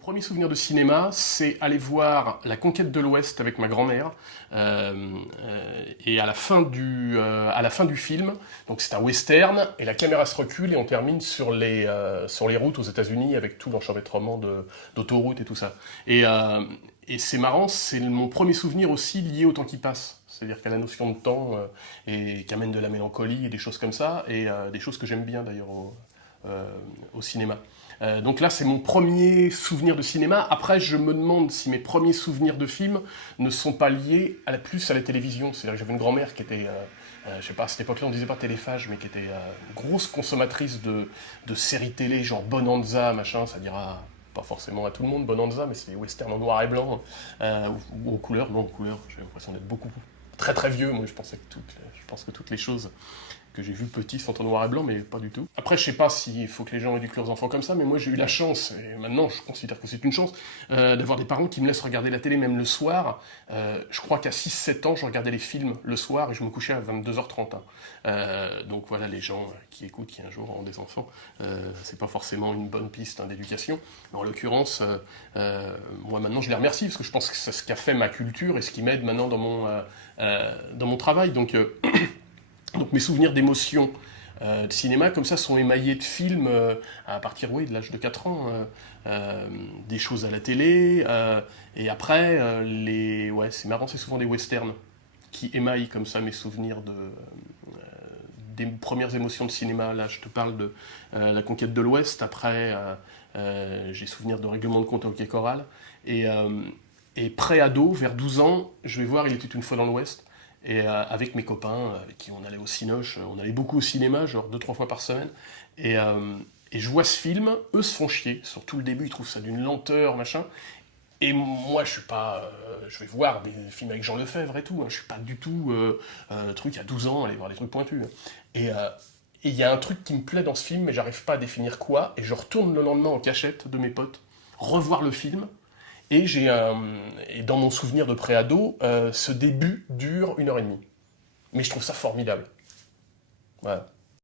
premier souvenir de cinéma, c'est aller voir La Conquête de l'Ouest avec ma grand-mère. Et à la fin du film, donc c'est un western, et la caméra se recule et on termine sur les routes aux États-Unis avec tout l'enchevêtrement d'autoroutes et tout ça. Et c'est marrant, c'est mon premier souvenir aussi lié au temps qui passe. C'est-à-dire qu'à la notion de temps et qui amène de la mélancolie et des choses comme ça, et des choses que j'aime bien d'ailleurs au cinéma. Donc là, c'est mon premier souvenir de cinéma. Après, je me demande si mes premiers souvenirs de films ne sont pas liés plus à la télévision. C'est-à-dire que j'avais une grand-mère qui était, je sais pas, à cette époque-là, on disait pas téléphage, mais qui était grosse consommatrice de séries télé, genre Bonanza, machin, ça dira pas forcément à tout le monde, Bonanza, mais c'est des westerns en noir et blanc, ou en couleur. Non, en couleur, j'ai l'impression d'être beaucoup, très très vieux. Moi, je pense que toutes les choses que j'ai vu petit sont en noir et blanc, mais pas du tout. Après, je sais pas s'il faut que les gens éduquent leurs enfants comme ça, mais moi j'ai eu la chance, et maintenant je considère que c'est une chance, d'avoir des parents qui me laissent regarder la télé même le soir. Je crois qu'à 6-7 ans, je regardais les films le soir et je me couchais à 22h30. Hein. Donc voilà, les gens qui écoutent, qui un jour auront des enfants, c'est pas forcément une bonne piste d'éducation. Mais en l'occurrence, moi maintenant je les remercie, parce que je pense que c'est ce qu'a fait ma culture et ce qui m'aide maintenant dans mon travail. Donc mes souvenirs d'émotion de cinéma, comme ça, sont émaillés de films à partir, oui, de l'âge de 4 ans, des choses à la télé, et après, ouais, c'est marrant, c'est souvent des westerns qui émaillent comme ça mes souvenirs des premières émotions de cinéma. Là, je te parle de La Conquête de l'Ouest, après, j'ai souvenir de Règlement de compte au Quai Coral, et pré-ado, vers 12 ans, je vais voir Il était une fois dans l'Ouest, et avec mes copains, avec qui on allait au Cinoche, on allait beaucoup au cinéma, genre 2-3 fois par semaine. Et je vois ce film, eux se font chier. Sur tout le début, ils trouvent ça d'une lenteur, machin. Et moi, je suis pas. Je vais voir des films avec Jean Lefebvre et tout. Hein, je suis pas du tout truc à 12 ans, aller voir des trucs pointus. Hein. Et il y a un truc qui me plaît dans ce film, mais j'arrive pas à définir quoi. Et je retourne le lendemain en cachette de mes potes, revoir le film. Et dans mon souvenir de préado, ce début dure 1h30. Mais je trouve ça formidable. Voilà.